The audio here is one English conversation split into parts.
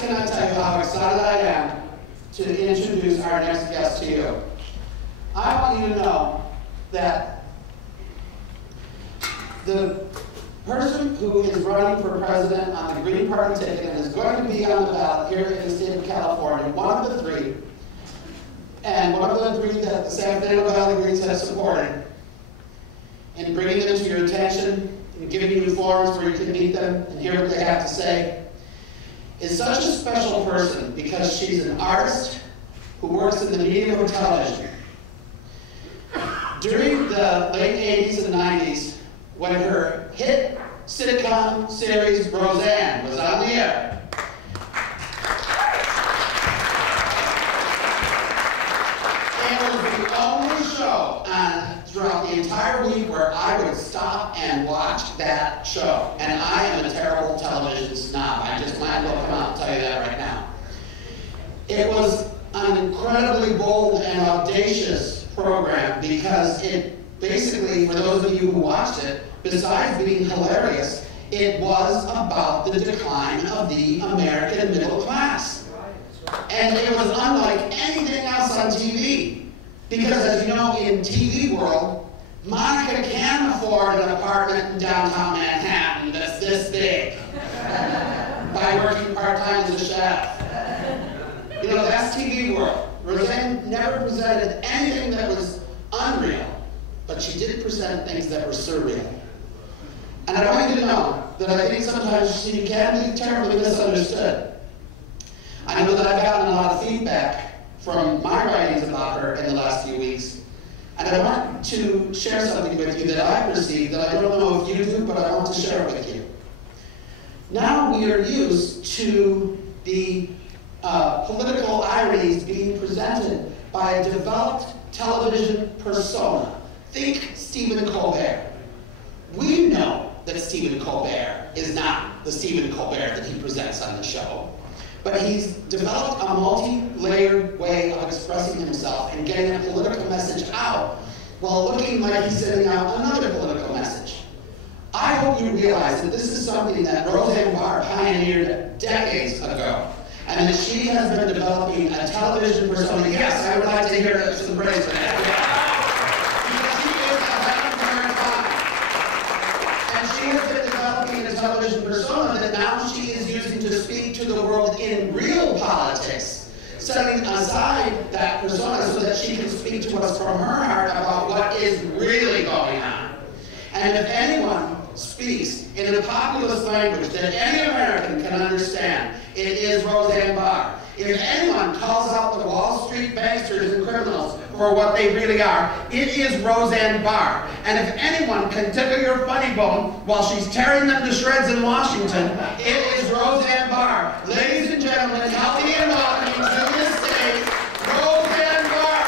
just cannot tell you how excited I am to introduce our next guest to you. I want you to know that the person who is running for president on the Green Party ticket and is going to be on the ballot here in the state of California, one of the three, and one of the three that the San Fernando Valley Greens has supported, and bringing them to your attention and giving you forums where you can meet them and hear what they have to say, is such a special person because she's an artist who works in the medium of television. During the late 80s and 90s, when her hit sitcom series Roseanne was on the air, it was the only show on throughout the entire week where I would stop and watch that show. And I am a terrible television snob. I just might as well come out and tell you that right now. It was an incredibly bold and audacious program because it basically, for those of you who watched it, besides being hilarious, it was about the decline of the American middle class. And it was unlike anything else on TV. Because as you know, in TV world, Monica can afford an apartment in downtown Manhattan that's this big by working part-time as a chef. You know, that's TV world. Roseanne never presented anything that was unreal, but she did present things that were surreal. And I want you to know that I think sometimes she can be terribly misunderstood. I know that I've gotten a lot of feedback from my writings about her in the last few weeks, and I want to share something with you that I perceive that I don't know if you do, but I want to share it with you. Now we are used to the political ironies being presented by a developed television persona. Think Stephen Colbert. We know that Stephen Colbert is not the Stephen Colbert that he presents on the show, but he's developed a multi-layered way of expressing himself and getting a political message out while looking like he's sending out another political message. I hope you realize that this is something that Roseanne Barr pioneered decades ago, and that she has been developing a television persona. Yes, I would like to hear some praise for that. Because she is ahead of her time. And she has been developing a television persona that now she is using to speak to the world in real politics, setting aside that persona so that she can speak to us from her heart about what is really going on. And if anyone speaks in a populist language that any American can understand, it is Roseanne Barr. If anyone calls out the Wall Street banksters and criminals for what they really are, it is Roseanne Barr. And if anyone can tickle your funny bone while she's tearing them to shreds in Washington, it is Roseanne Barr. Ladies and gentlemen, help me in welcoming to this stage, Roseanne Barr.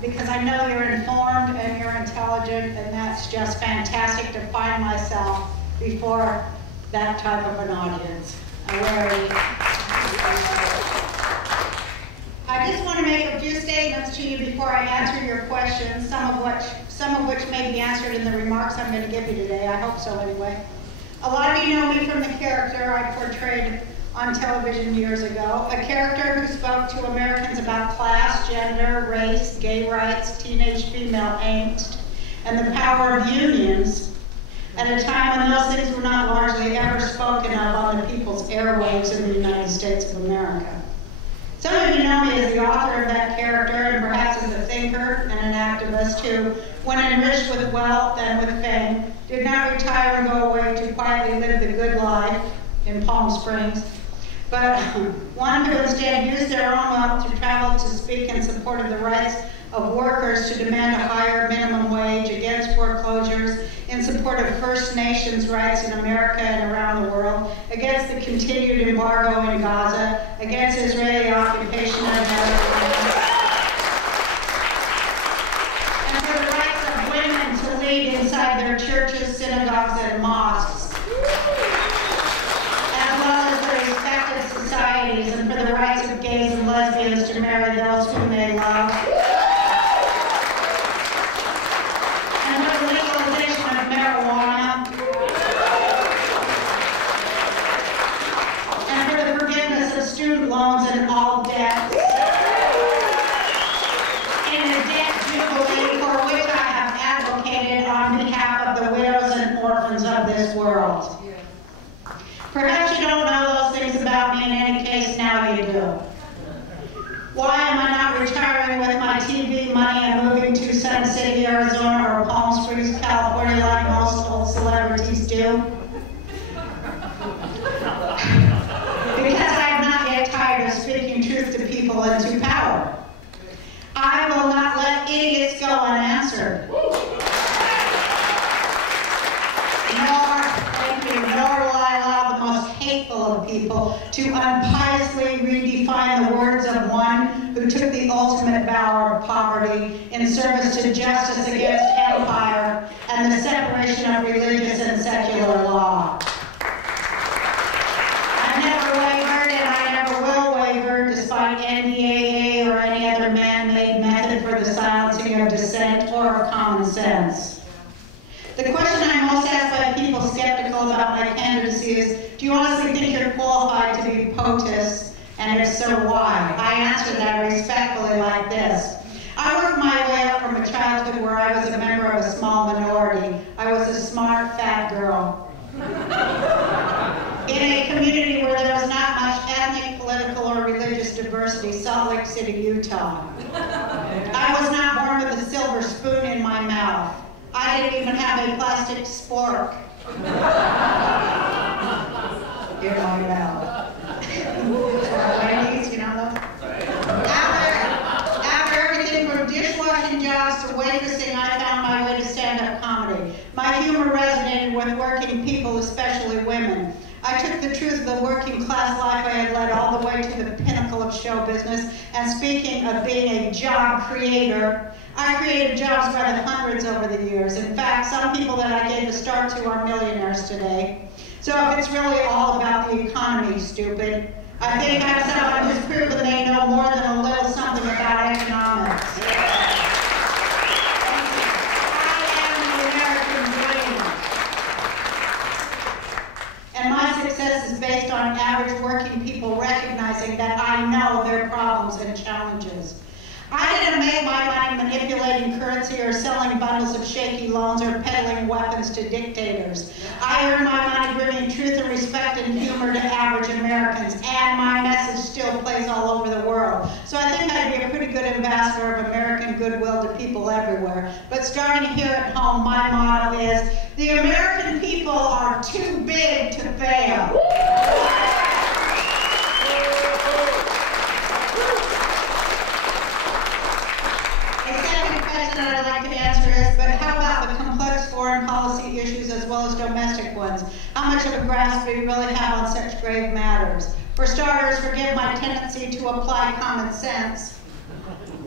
Because I know you're informed and you're intelligent, and that's just fantastic to find myself before that type of an audience. I just want to make a few statements to you before I answer your questions, some of which may be answered in the remarks I'm going to give you today. I hope so anyway. A lot of you know me from the character I portrayed on television years ago, a character who spoke to Americans about class, gender, race, gay rights, teenage female angst, and the power of unions at a time when those things were not largely ever spoken of on the people's airwaves in the United States of America. Some of you know me as the author of that character and perhaps as a thinker and an activist who, when enriched with wealth and with fame, did not retire and go away to quietly live the good life in Palm Springs, but one who instead used their own wealth to travel to speak in support of the rights of workers, to demand a higher minimum wage, against foreclosures, in support of First Nations rights in America and around the world, against the continued embargo in Gaza, against Israeli occupation of Palestine, and for the rights of women to lead inside their churches, synagogues, and mosques, as well as their respective societies, and for the rights of gays and lesbians to marry those whom they love. Marijuana, and for the forgiveness of student loans and all debts, in a debt jubilee for which I have advocated on behalf of the widows and orphans of this world. Perhaps you don't know those things about me. In any case, now you do. Why am I not retiring with my TV money and moving to Sun City, Arizona, or Palm Springs, California, like most old celebrities do? Because I'm not yet tired of speaking truth to people and to power. I will not let idiots go unanswered. Nor will I allow the most hateful of people to unpiously redefine the words of one who took the ultimate vow of poverty in service to justice against empire and the separation of religious and secular law. I've never wavered, and I never will waver, despite NDAA or any other man-made method for the silencing of dissent or of common sense. The question I'm most asked by people skeptical about my candidacy is, do you honestly think you're qualified to be POTUS? And if so, why? I answer that respectfully like this. I worked my way up from a childhood where I was a member of a small minority. I was a smart, fat girl. In a community where there was not much ethnic, political, or religious diversity, Salt Lake City, Utah. I was not born with a silver spoon in my mouth. I didn't even have a plastic spork in my mouth. Ladies, you know those? After everything from dishwashing jobs to waitressing, I found my way to stand-up comedy. My humor resonated with working people, especially women. I took the truth of the working class life I had led all the way to the pinnacle of show business, and speaking of being a job creator, I created jobs by the hundreds over the years. In fact, some people that I gave a start to are millionaires today. So if it's really all about the economy, stupid, I think I'm someone who's proven they know more than a little something about economics. I am the American dream. And my success is based on average working people recognizing that I know their problems and challenges. I didn't make my money manipulating currency or selling bundles of shaky loans or peddling weapons to dictators. I earned my money bringing truth and respect and humor to average Americans, and my message still plays all over the world. So I think I'd be a pretty good ambassador of American goodwill to people everywhere. But starting here at home, my motto is, the American people are too big to fail. That I'd like to answer is, but how about the complex foreign policy issues as well as domestic ones? How much of a grasp do you really have on such grave matters? For starters, forgive my tendency to apply common sense,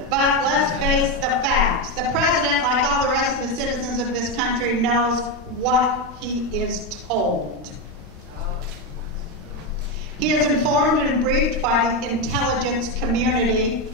but let's face the facts. The president, like all the rest of the citizens of this country, knows what he is told. He is informed and briefed by the intelligence community.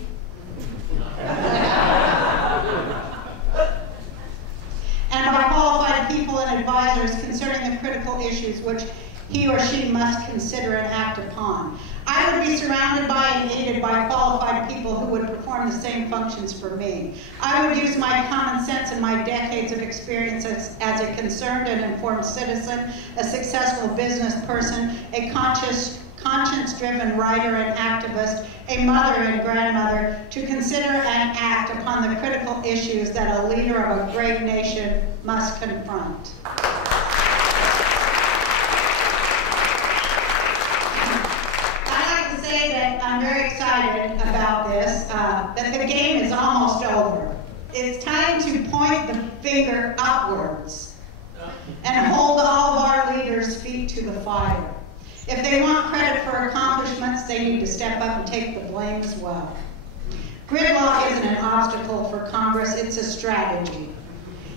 And by qualified people and advisors concerning the critical issues which he or she must consider and act upon. I would be surrounded by and aided by qualified people who would perform the same functions for me. I would use my common sense and my decades of experience as a concerned and informed citizen, a successful business person, a conscious conscience-driven writer and activist, a mother and grandmother, to consider and act upon the critical issues that a leader of a great nation must confront. Say that I'm very excited about this, that the game is almost over. It's time to point the finger upwards and hold all of our leaders' feet to the fire. If they want credit for accomplishments, they need to step up and take the blame as well. Gridlock isn't an obstacle for Congress, it's a strategy.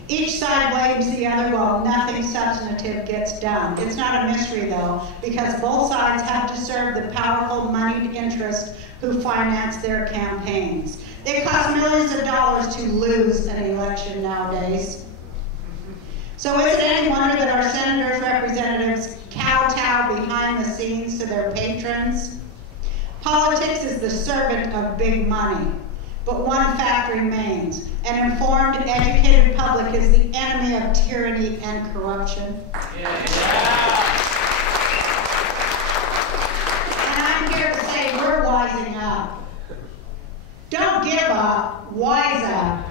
Each side blames the other while nothing substantive gets done. It's not a mystery, though, because both sides have to serve the powerful moneyed interests who finance their campaigns. It costs millions of dollars to lose an election nowadays. So is it any wonder that our senators, representatives kowtow behind the scenes to their patrons? Politics is the servant of big money. But one fact remains. An informed, educated public is the enemy of tyranny and corruption. Yeah. And I'm here to say we're wising up. Don't give up, wise up.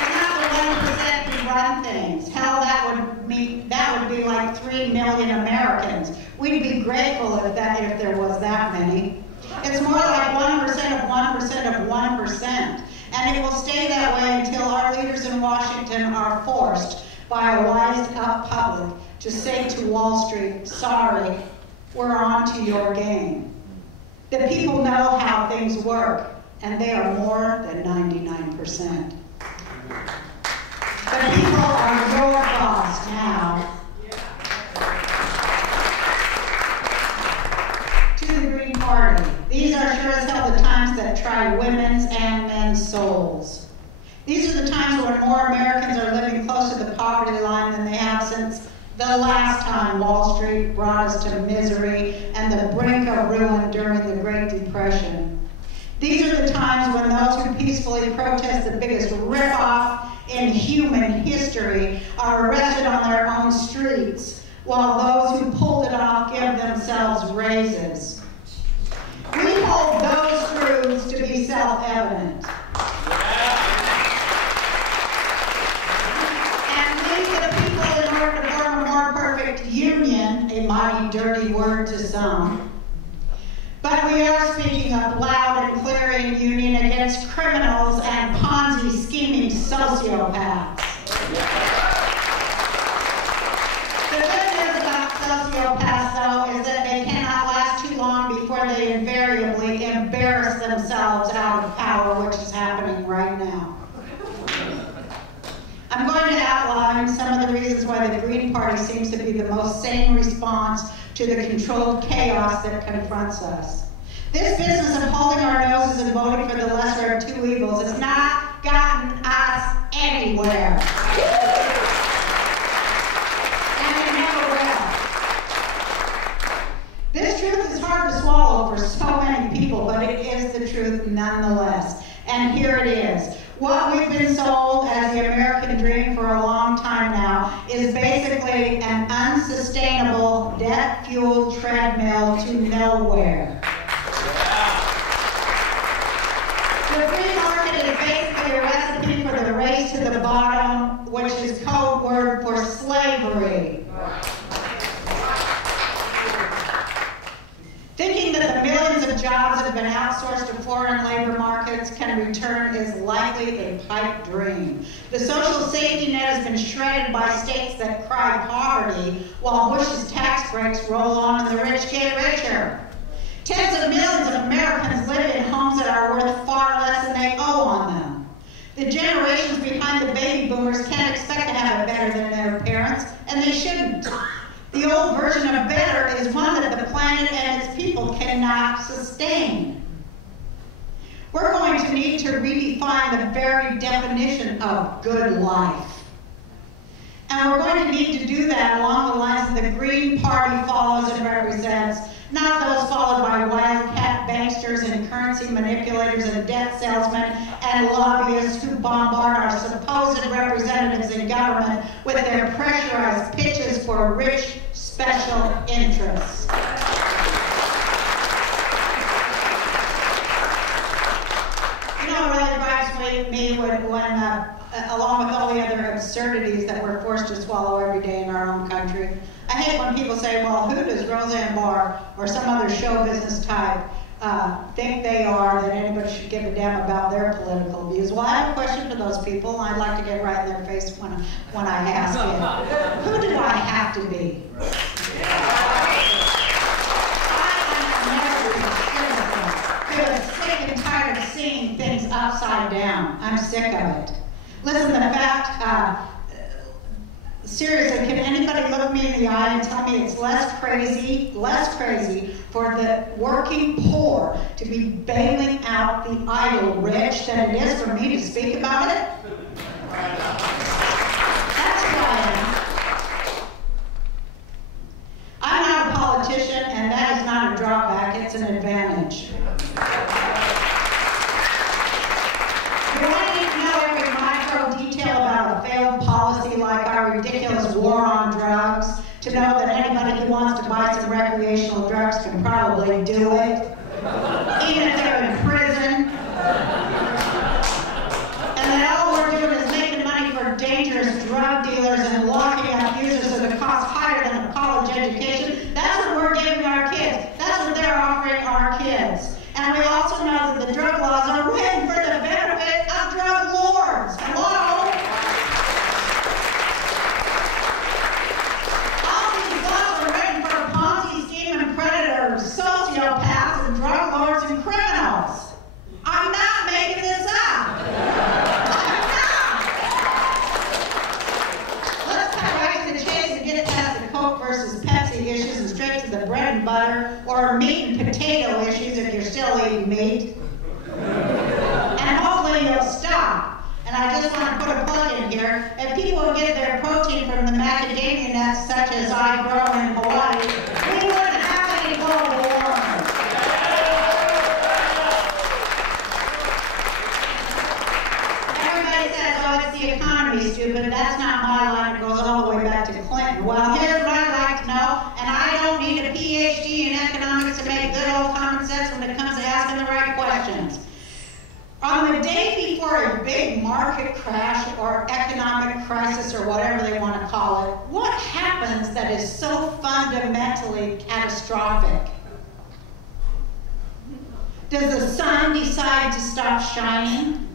It's not the 1% who run things. Hell, that would be like 3 million Americans. We'd be grateful if there was that many. It's more like 1% of 1% of 1%. And it will stay that way until our leaders in Washington are forced by a wised-up public to say to Wall Street, sorry, we're on to your game. The people know how things work, and they are more than 99%. The people are your boss now. To the Green Party. These are sure as hell the times that try women's and men's souls. These are the times when more Americans are living close to the poverty line than they have since the last time Wall Street brought us to misery and the brink of ruin during the Great Depression. These are the times when those who peacefully protest the biggest ripoff in human history are arrested on their own streets, while those who pulled it off give themselves raises. We hold those truths to be self-evident. And we, the people, in order to form a more perfect union, a mighty dirty word to some, but we are speaking up loud and clear in union against criminals and Ponzi scheming sociopaths. The good news about sociopaths, though, is that they cannot last too long before they invariably embarrass themselves out of power, which is happening right now. I'm going to outline some of the reasons why the Green Party seems to be the most sane response to the controlled chaos that confronts us. This business of holding our noses and voting for the lesser of two evils has not gotten us anywhere. And it never will. This truth is hard to swallow for so many people, but it is the truth nonetheless. And here it is. What we've been sold as the American dream for a long time now is basically an unsustainable, debt-fueled treadmill to nowhere. The free market is basically a recipe for the race to the bottom, which is code word for slavery. Thinking that the millions of jobs that have been outsourced to foreign labor markets can return is likely a pipe dream. The social safety net has been shredded by states that cry poverty, while Bush's tax breaks roll on and the rich get richer. Tens of millions of Americans live in homes that are worth far less than they owe on them. The generations behind the baby boomers can't expect to have it better than their parents, and they shouldn't. The old version of better is one that the planet and its people cannot sustain. We're going to need to redefine the very definition of good life. And we're going to need to do that along the lines that the Green Party follows and represents, not those followed by wildcat banksters and currency manipulators and debt salesmen and lobbyists who bombard our supposed representatives in government with their pressurized pitches for rich special special interests. You know, it really gripes me when along with all the other absurdities that we're forced to swallow every day in our own country, I hate when people say, well, who does Roseanne Barr or some other show business type think they are that anybody should give a damn about their political views? Well, I have a question for those people, and I'd like to get right in their face when I ask it. Who do I have to be? I am sick and tired of seeing things upside down. I'm sick of it. Listen, the fact, seriously, can anybody look me in the eye and tell me it's less crazy for the working poor to be bailing out the idle rich than it is for me to speak about it? That's who I am. I'm not a politician, and that is not a drawback, it's an advantage. Do I need to know every micro detail about a failed policy like our ridiculous war on drugs to know that anybody who wants to buy some recreational drugs can probably do it, even if they're in prison? And that all we're doing is making money for dangerous drug dealers and locking up users at a cost higher than a college education. That's what we're giving our kids. That's what they're offering our kids. And we also know that the drug laws are written for the benefit of drug lords. Hello? All these laws are written for a Ponzi scheme and predators, sociopaths, and drug lords and criminals. I'm not making this up. I'm not. Let's cut right to the chase and get past the Coke versus Pepsi issues and straight to the bread and butter or meat and potato issues if you're still eating meat. And hopefully you'll stop. And I just want to put a plug in here. If people would get their protein from the macadamia nuts such as I grow in Hawaii, we wouldn't have any global warming. Everybody says, oh, it's the economy, stupid. That's not my line. It goes all the way back to Clinton. Well, here's what I'd like to know, and I don't need a PhD in economics to make good old common sense when it comes to asking the right questions. On the day before a big market crash or economic crisis or whatever they want to call it, what happens that is so fundamentally catastrophic? Does the sun decide to stop shining?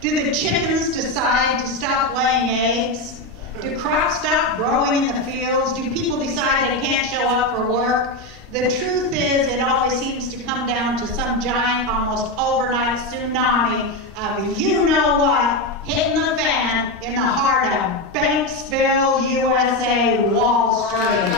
Do the chickens decide to stop laying eggs? Do crops stop growing in the fields? Do people decide they can't show up for work? The truth is, it always seems to come down to some giant, almost overnight tsunami of you-know-what hitting the fan in the heart of Banksville, USA, Wall Street.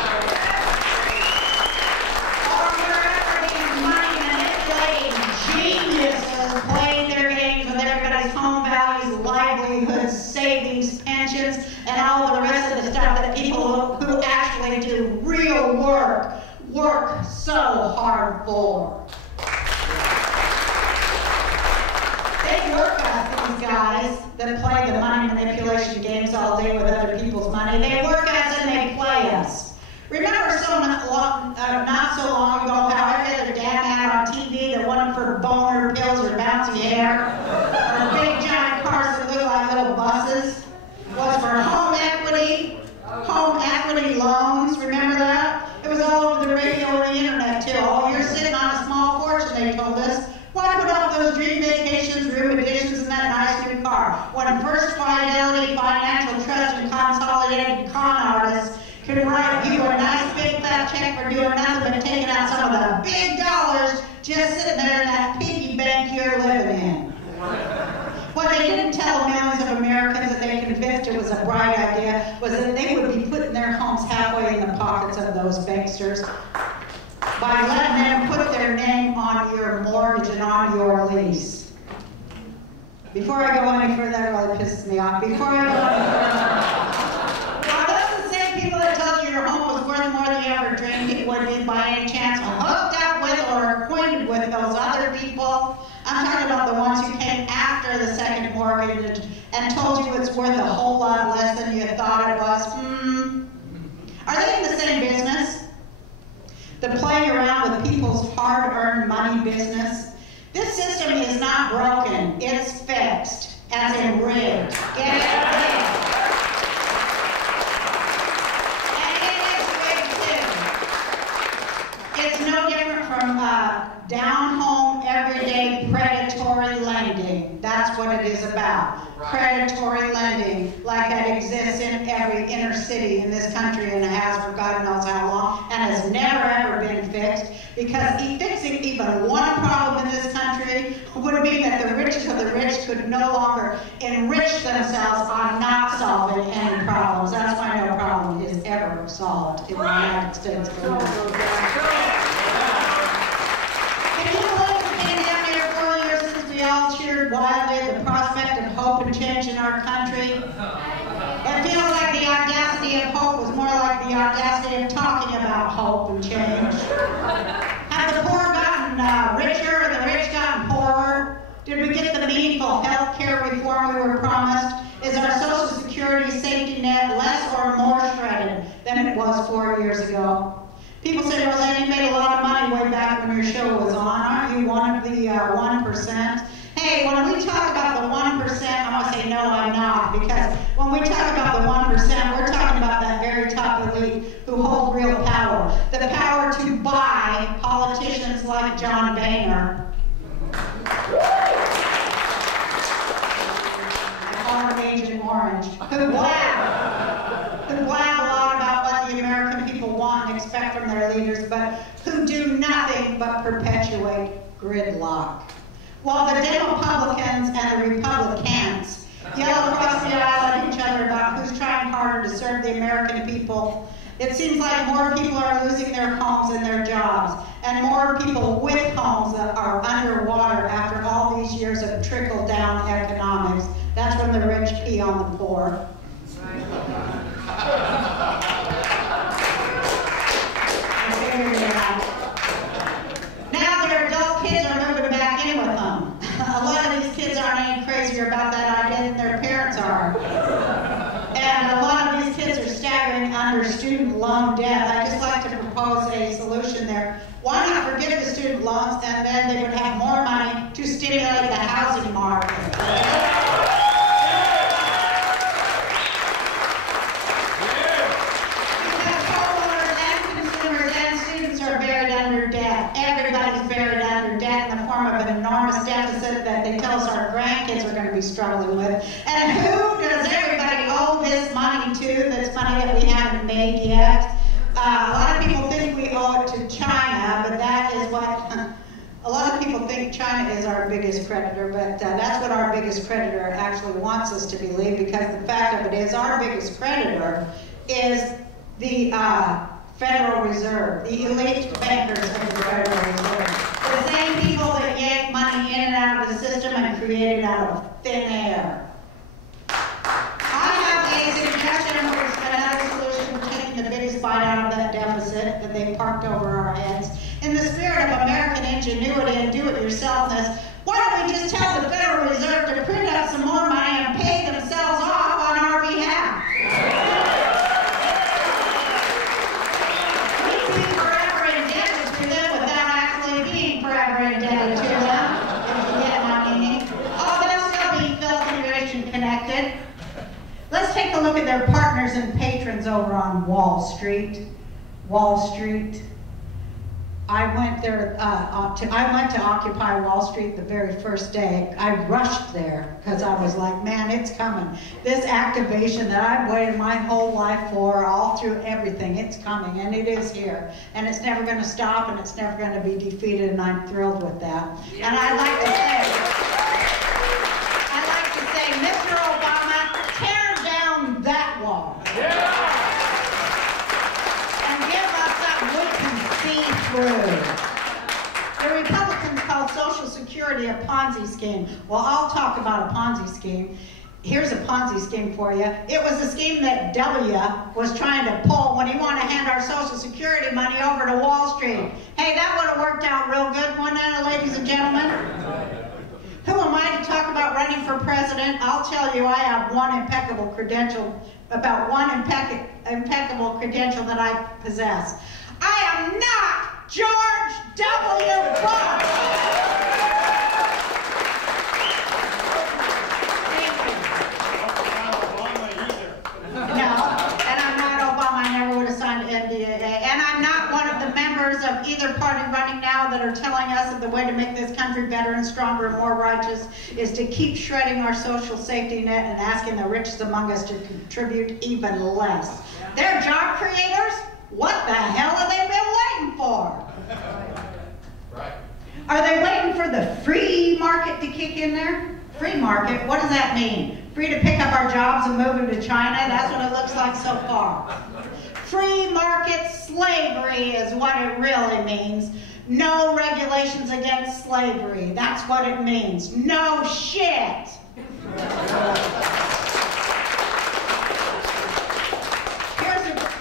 Or wherever these money-manipulating geniuses play their games with everybody's home values, livelihoods, savings, pensions, and all the rest of the stuff that people who actually do real work so hard for. They work us, these guys that play the money manipulation games all day with other people's money. They work us and they play us. Remember not so long ago how every other damn ad on TV that wasn't for boner pills or bouncy hair or big giant cars that look like little buses was for home equity loans. Remember that? It was all over the radio and the internet too. Oh, you're sitting on a small fortune, they told us. Why put off those dream vacations, room additions, and that nice new car? When First Fidelity, Financial Trust, and Consolidated Con Artists could write you a nice big fat check for doing nothing but taking out some of the big dollars just sitting there in that piggy bank you're living in. What they didn't tell millions of Americans that they convinced it was a bright idea was that they would be putting their homes halfway in the pockets of those banksters by letting them put their name on your mortgage and on your lease. Before I go any further, that really pisses me off. Before I go any further, are those the same people that told you your home was worth more than you ever dreamed it would be by any chance hooked up with or acquainted with those other people? I'm talking about the ones who came after the second mortgage and told you it's worth a whole lot less than you thought it was. Are they in the same business? business? This system is not broken, it's fixed, as in rigged. Get it? Rigged. And it is rigged too. It's no different from down-home, everyday predatory lending. That's what it is about. Predatory lending, like that exists in every inner city in this country and has for God knows how long, and has never ever been fixed, because fixing even one problem in this country would mean that the richest of the rich could no longer enrich themselves on not solving any problems. That's why no problem is ever solved in the United States of America. Can you believe it's been down here 4 years since we all cheered wildly at the prospect of hope and change in our country? It feels like the audacity of hope was more like the audacity of talking about hope and change. Have the poor gotten richer and the rich gotten poorer? Did we get the meaningful health care reform we were promised? Is our Social Security safety net less or more shredded than it was 4 years ago? People say, Roseanne, you made a lot of money way back when your show was on. Aren't you one of the 1%? Hey, when we talk about the 1%, I want to say, no, I'm not. Because when we talk about the 1%, we're talking about that very top elite who hold real power. The power to buy politicians like John Boehner. I call him Agent Orange. Who blab a lot about what the American people want and expect from their leaders, but who do nothing but perpetuate gridlock. While the Republicans and the Republicans yell across the aisle at each other about who's trying harder to serve the American people, it seems like more people are losing their homes and their jobs, and more people with homes that are underwater after all these years of trickle-down economics. That's when the rich pee on the poor. Now their adult kids are moving back in with them. A lot of these kids aren't any crazier about that idea than their parents are. And a lot of these kids are staggering under student loan debt. I'd just like to propose a solution there. Why not forgive the student loans, and then they would have more money to stimulate the housing market. Everybody's buried under debt in the form of an enormous deficit that they tell us our grandkids are going to be struggling with. And who does everybody owe this money to, that's money that we haven't made yet? A lot of people think we owe it to China, but that is what... A lot of people think China is our biggest creditor, but that's what our biggest creditor actually wants us to believe, because the fact of it is our biggest creditor is the... Federal Reserve, the elite bankers of the Federal Reserve. The same people that yank money in and out of the system and create it out of thin air. I have a suggestion for another solution for taking the biggest bite out of that deficit that they parked over our heads. In the spirit of American ingenuity and do-it-yourselfness, why don't we just tell the Federal Reserve to print out some more money and pay themselves off on our behalf? Indebted to them, if you get my meaning. Oh, they'll still be filthy rich and connected. Let's take a look at their partners and patrons over on Wall Street. Wall Street. I went there. I went to Occupy Wall Street the very first day. I rushed there because I was like, man, it's coming. This activation that I've waited my whole life for, all through everything, it's coming, and it is here. And it's never going to stop, and it's never going to be defeated, and I'm thrilled with that. And I'd like to say, Mr. Obama, tear down that wall. And give us something we can see through. The Republicans call Social Security a Ponzi scheme. Well, I'll talk about a Ponzi scheme. Here's a Ponzi scheme for you. It was a scheme that W was trying to pull when he wanted to hand our Social Security money over to Wall Street. Hey, that would have worked out real good, wouldn't it, ladies and gentlemen? Who am I to talk about running for president? I'll tell you, I have one impeccable credential that I possess. I am not George W. Bush! members of either party running now that are telling us that the way to make this country better and stronger and more righteous is to keep shredding our social safety net and asking the richest among us to contribute even less. They're job creators? What the hell have they been waiting for? Right. Are they waiting for the free market to kick in there? Free market, what does that mean? Free to pick up our jobs and move them to China? That's what it looks like so far. Free market slavery is what it really means. No regulations against slavery. That's what it means. No shit.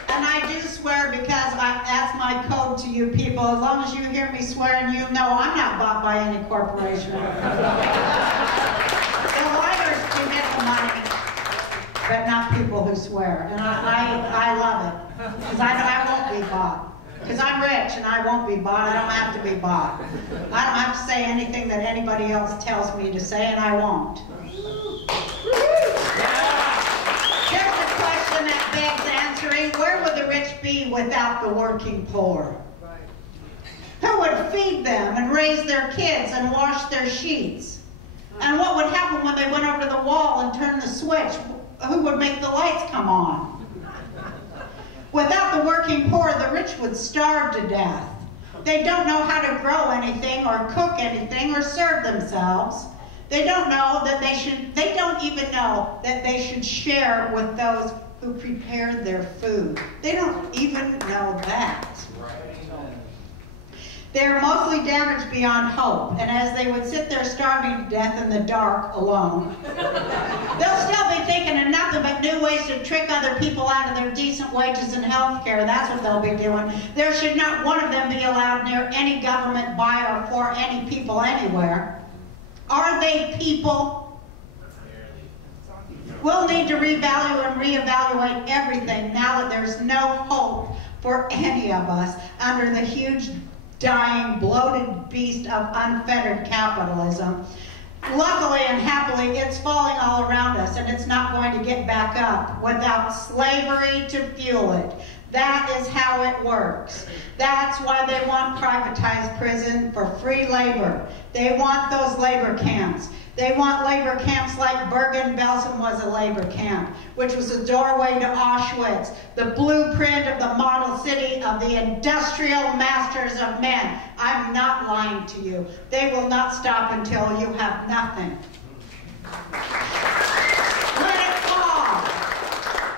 And I do swear because that's my code to you people. As long as you hear me swearing, you know I'm not bought by any corporation. The lawyers can get the money, but not people who swear. And I love it. Because I won't be bought. Because I'm rich and I won't be bought. I don't have to be bought. I don't have to say anything that anybody else tells me to say, and I won't. Here's the question that begs answering. Where would the rich be without the working poor? Who would feed them and raise their kids and wash their sheets? And what would happen when they went over to the wall and turned the switch? Who would make the lights come on? Without the working poor, the rich would starve to death. They don't know how to grow anything or cook anything or serve themselves. They don't know that they don't even know that they should share with those who prepared their food. They don't even know that. They're mostly damaged beyond hope, and as they would sit there starving to death in the dark alone, they'll still be thinking of nothing but new ways to trick other people out of their decent wages and health care. That's what they'll be doing. There should not one of them be allowed near any government by or for any people anywhere. Are they people? We'll need to reevaluate everything now that there's no hope for any of us under the huge dying, bloated beast of unfettered capitalism. Luckily and happily, it's falling all around us, and it's not going to get back up without slavery to fuel it. That is how it works. That's why they want privatized prison for free labor. They want those labor camps. They want labor camps like Bergen-Belsen was a labor camp, which was a doorway to Auschwitz, the blueprint of the model city of the industrial masters of men. I'm not lying to you. They will not stop until you have nothing. Let it fall.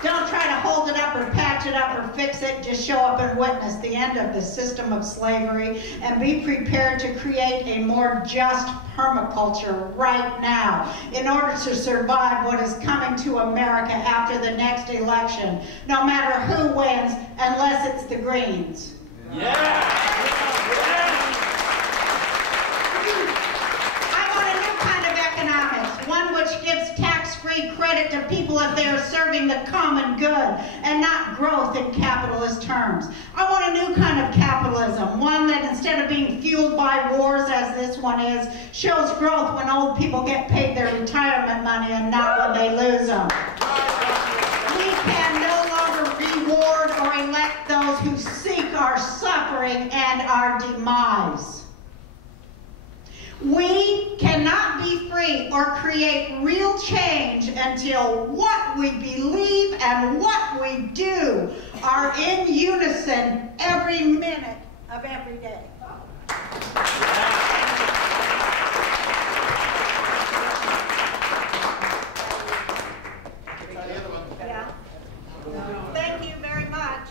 Don't try to hold it up or patch it up or fix it. Just show up and witness the end of the system of slavery and be prepared to create a more just permaculture right now in order to survive what is coming to America after the next election, no matter who wins, unless it's the Greens. I want a new kind of economics, one which gives tax-free credit to people if they are serving the common good and not growth in capitalist terms. I want a new kind of capitalism, one that instead of being fueled by wars as this one is, shows growth when old people get paid their retirement money and not when they lose them. We can no longer reward or elect those who seek our suffering and our demise. We cannot be free or create real change until what we believe and what we do are in unison every minute of every day. Yeah. Thank you very much.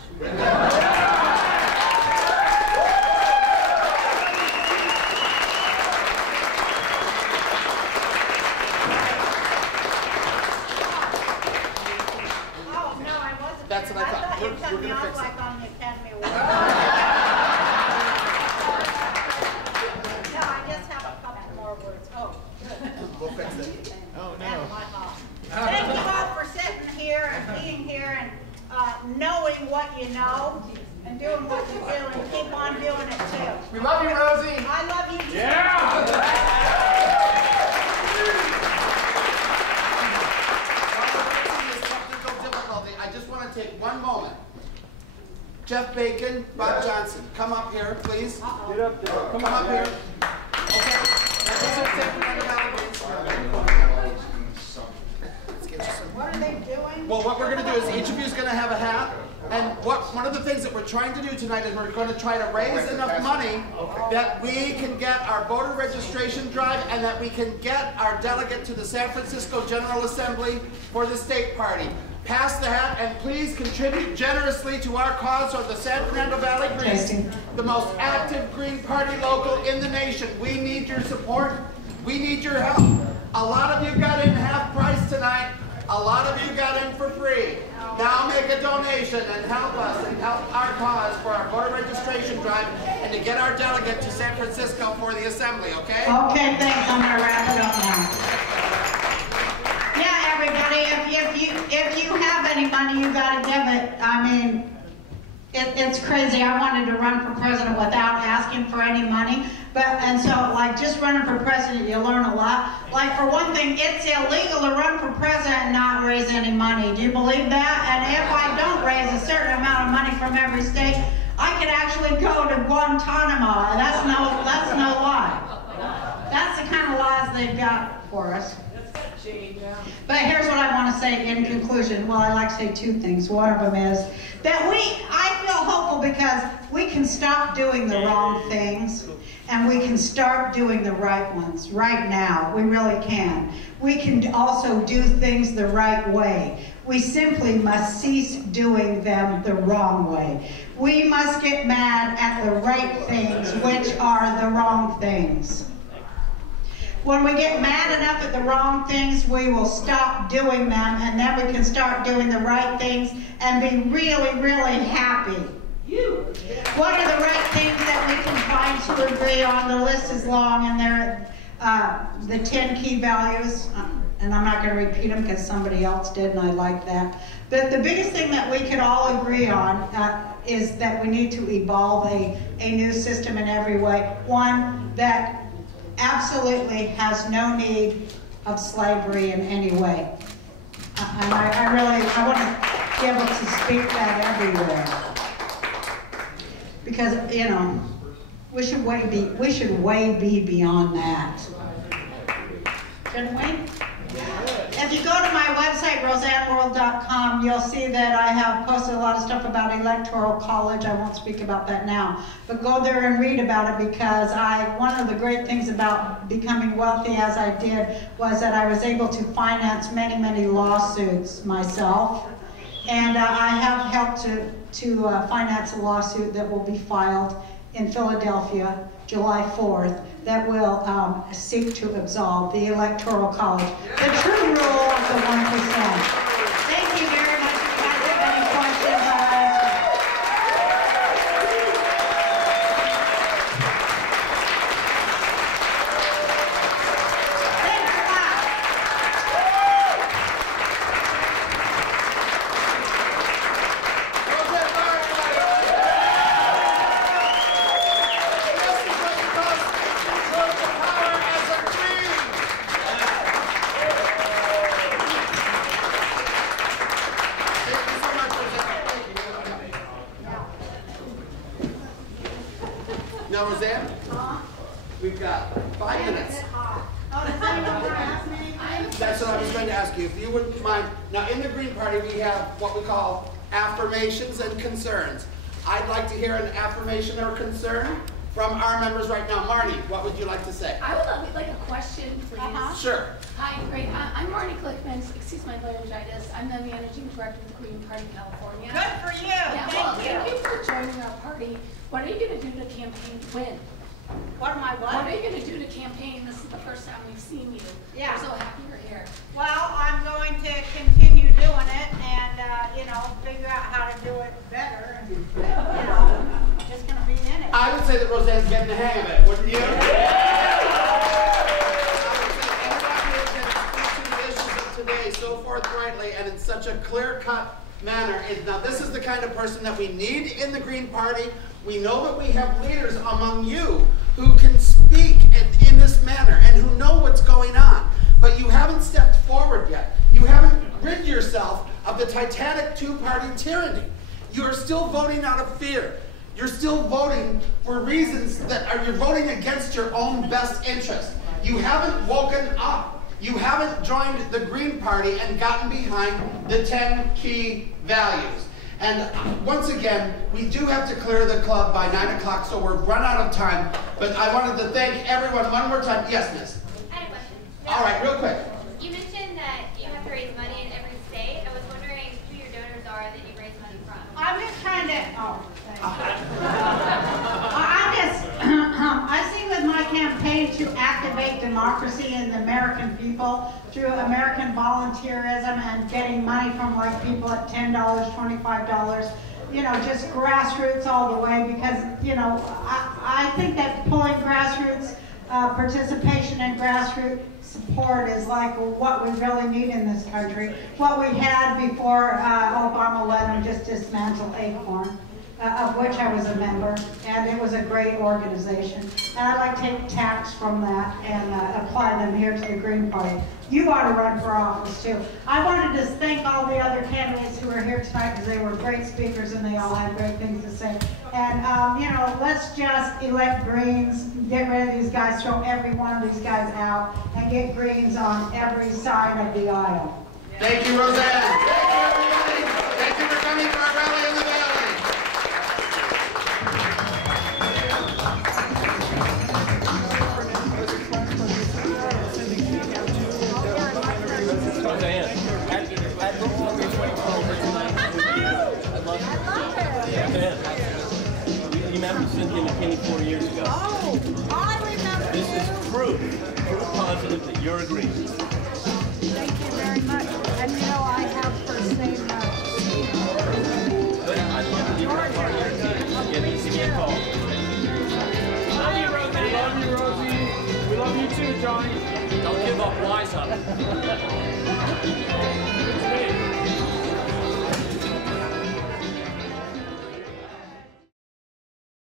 That's what I thought. You cut me off like on the Academy Award. No, I just have a couple more words. Oh, good. We'll fix it. Oh, no. Thank you all for sitting here and being here and knowing what you know and doing what you do and keep on doing it too. We love you, Rosie. I love you too. Yeah. I just want to take one moment Jeff Bacon, Bob Johnson. Come up here, please. Get up there. Come up here. Okay. What are they doing? Well, what we're going to do is each of you is going to have a hat. And one of the things that we're trying to do tonight is we're going to try to raise enough money that we can get our voter registration drive and that we can get our delegate to the San Francisco General Assembly for the state party. Pass the hat and please contribute generously to our cause of the San Fernando Valley Greens, the most active Green Party local in the nation. We need your support. We need your help. A lot of you got in half price tonight. A lot of you got in for free. Now make a donation and help us and help our cause for our voter registration drive and to get our delegate to San Francisco for the assembly, okay? Okay, thanks. I'm going to wrap it up now. Yeah, everybody, if you have any money, you got to give it. I mean, it's crazy. I wanted to run for president without asking for any money. And so, like, just running for president, you learn a lot. Like, for one thing, it's illegal to run for president and not raise any money. Do you believe that? And if I don't raise a certain amount of money from every state, I could actually go to Guantanamo. That's no lie. That's the kind of lies they've got for us. But here's what I want to say in conclusion. Well, I like to say two things. One of them is that I feel hopeful because we can stop doing the wrong things and we can start doing the right ones right now. We really can. We can also do things the right way. We simply must cease doing them the wrong way. We must get mad at the right things, which are the wrong things. When we get mad enough at the wrong things, we will stop doing them, and then we can start doing the right things and be really, really happy. What are the right things that we can find to agree on? The list is long, and there are the 10 key values, and I'm not going to repeat them because somebody else did, and I like that. But the biggest thing that we can all agree on is that we need to evolve a new system in every way. One that absolutely has no need of slavery in any way. And I want to be able to speak that everywhere. Because, you know, we should way be beyond that. Shouldn't we? If you go to my website, roseanneworld.com, you'll see that I have posted a lot of stuff about electoral college. I won't speak about that now. But go there and read about it because one of the great things about becoming wealthy as I did was that I was able to finance many, many lawsuits myself. And I have helped to finance a lawsuit that will be filed in Philadelphia, July 4th, that will seek to absolve the Electoral College, the true rule of the 1%. Thank you very much. If you guys have any questions, I'll answer. Thanks a lot. Roseanne Barr, Now, Roseanne, we've got 5 minutes. That's what I was going to ask you. If you wouldn't mind. Now, in the Green Party, we have what we call affirmations and concerns. I'd like to hear an affirmation or concern from our members right now. Marnie, what would you like to say? I would like a question, please. Sure. Hi, great. I'm Marnie Glickman. Excuse my laryngitis. I'm the managing director of the Green Party California. Good for you. Yeah, thank you for joining our party. What are you going to do to campaign to win? What am I What are you going to do to campaign? This is the first time we've seen you. Yeah. We're so happy you're here. Well, I'm going to continue doing it and, figure out how to do it better. And, just going to be in it. I would say that Roseanne's getting the hang of it, wouldn't you? Today so forthrightly and in such a clear-cut manner. Now, this is the kind of person that we need in the Green Party. We know that we have leaders among you who can speak in this manner and who know what's going on. But you haven't stepped forward yet. You haven't rid yourself of the titanic two-party tyranny. you're still voting out of fear. You're still voting for reasons that you're voting against your own best interest. You haven't woken up. You haven't joined the Green Party and gotten behind the 10 key values. And once again, we do have to clear the club by 9 o'clock, so we're run out of time. But I wanted to thank everyone one more time. Yes, miss? I had a question. All right, real quick. You mentioned that you have to raise money in every state. I was wondering who your donors are that you raise money from. I'm just trying to, I see with my campaign to activate democracy in the American people through American volunteerism and getting money from like people at $10, $25, you know, just grassroots all the way, because, you know, I think that pulling grassroots participation and grassroots support is like what we really need in this country. What we had before Obama let them just dismantle ACORN, of which I was a member, and it was a great organization. And I'd like to take tax from that and apply them here to the Green Party. You ought to run for office too. I wanted to thank all the other candidates who were here tonight because they were great speakers and they all had great things to say. And you know, let's just elect Greens, get rid of these guys, throw every one of these guys out, and get Greens on every side of the aisle. Thank you, Roseanne. Thank you, everybody. Thank you for coming to our rally in the Valley. Roseanne, at book number 24, I love it. Yeah. You remember Cynthia McKinney 4 years ago? Oh, I remember. This is proof positive that you're agreeing. Thank you very much. And you know, I have first name But I'd love to be part of your team. Give me a call. Love you, Rosie. We love you, Rosie. We love you too, Johnny. Don't give up. Wise up.